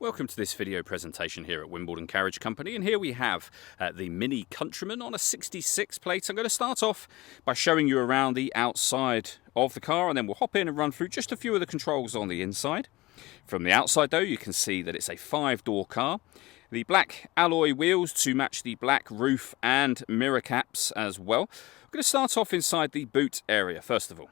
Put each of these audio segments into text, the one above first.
Welcome to this video presentation here at Wimbledon Carriage Company, and here we have the Mini Countryman on a 66 plate. I'm going to start off by showing you around the outside of the car, and then we'll hop in and run through just a few of the controls on the inside. From the outside though, you can see that it's a 5-door car. The black alloy wheels to match the black roof and mirror caps as well. I'm going to start off inside the boot area first of all.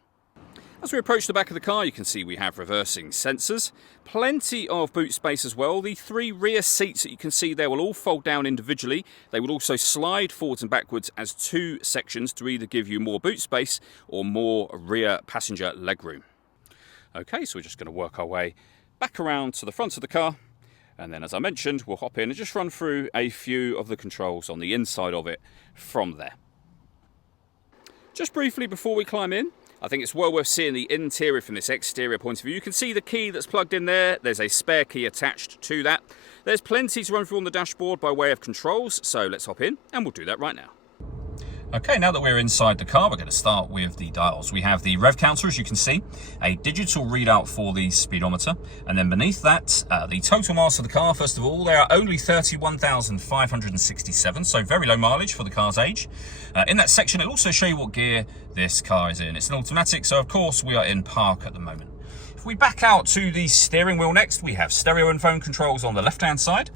As we approach the back of the car, you can see we have reversing sensors, plenty of boot space as well. The 3 rear seats that you can see there will all fold down individually. They will also slide forwards and backwards as 2 sections to either give you more boot space or more rear passenger legroom. Okay, so we're just going to work our way back around to the front of the car, and then as I mentioned, we'll hop in and just run through a few of the controls on the inside of it from there. Just briefly before we climb in, I think it's well worth seeing the interior from this exterior point of view. You can see the key that's plugged in there. There's a spare key attached to that. There's plenty to run through on the dashboard by way of controls, so let's hop in and we'll do that right now. Okay, now that we're inside the car, we're going to start with the dials. We have the rev counter, as you can see, a digital readout for the speedometer, and then beneath that, the total miles of the car. First of all, they are only 31,567, so very low mileage for the car's age. In that section, it'll also show you what gear this car is in. It's an automatic, so of course we are in park at the moment. If we back out to the steering wheel next, we have stereo and phone controls on the left-hand side,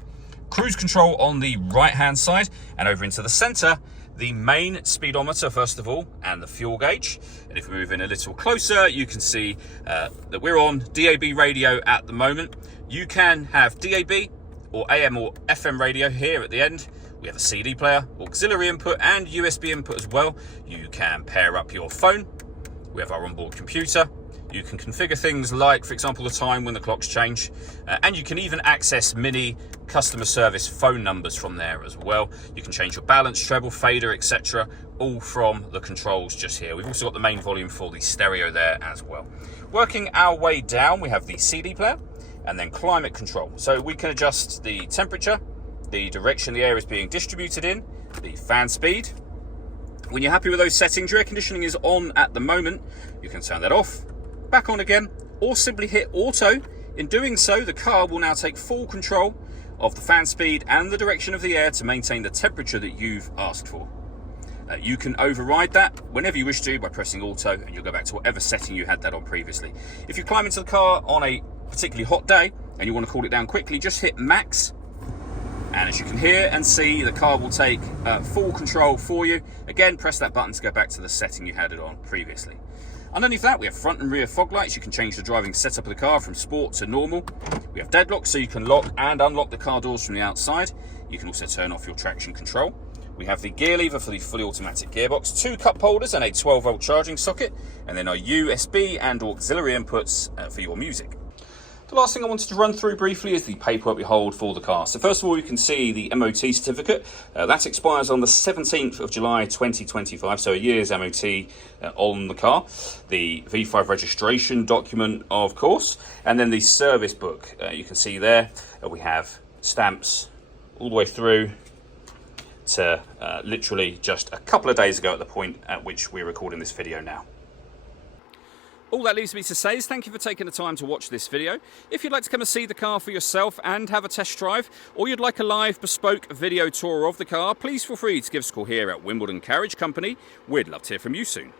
cruise control on the right-hand side, and over into the center, the main speedometer first of all, and the fuel gauge. And if we move in a little closer, you can see that we're on DAB radio at the moment. You can have DAB or AM or FM radio here at the end. We have a CD player, auxiliary input and USB input as well. You can pair up your phone. We have our onboard computer. You can configure things like, for example, the time when the clocks change, and you can even access mini customer service phone numbers from there as well. You can change your balance, treble, fader, etc., all from the controls just here. We've also got the main volume for the stereo there as well. Working our way down, we have the CD player and then climate control. So we can adjust the temperature, the direction the air is being distributed in, the fan speed. When you're happy with those settings, your air conditioning is on at the moment. You can turn that off, back on again, or simply hit auto. In doing so, the car will now take full control of the fan speed and the direction of the air to maintain the temperature that you've asked for. You can override that whenever you wish to by pressing auto, and you'll go back to whatever setting you had that on previously. If you climb into the car on a particularly hot day and you want to cool it down quickly, just hit max, and as you can hear and see, the car will take full control for you. Again, press that button to go back to the setting you had it on previously. Underneath that, we have front and rear fog lights. You can change the driving setup of the car from sport to normal. We have deadlock, so you can lock and unlock the car doors from the outside. You can also turn off your traction control. We have the gear lever for the fully automatic gearbox, 2 cup holders and a 12-volt charging socket, and then our USB and auxiliary inputs for your music. The last thing I wanted to run through briefly is the paperwork we hold for the car. So first of all, you can see the MOT certificate. That expires on the 17th of July 2025, so a year's MOT on the car. The V5 registration document, of course, and then the service book. You can see there we have stamps all the way through to literally just a couple of days ago at the point at which we're recording this video now. All that leaves me to say is thank you for taking the time to watch this video. If you'd like to come and see the car for yourself and have a test drive, or you'd like a live bespoke video tour of the car, please feel free to give us a call here at Wimbledon Carriage Company. We'd love to hear from you soon.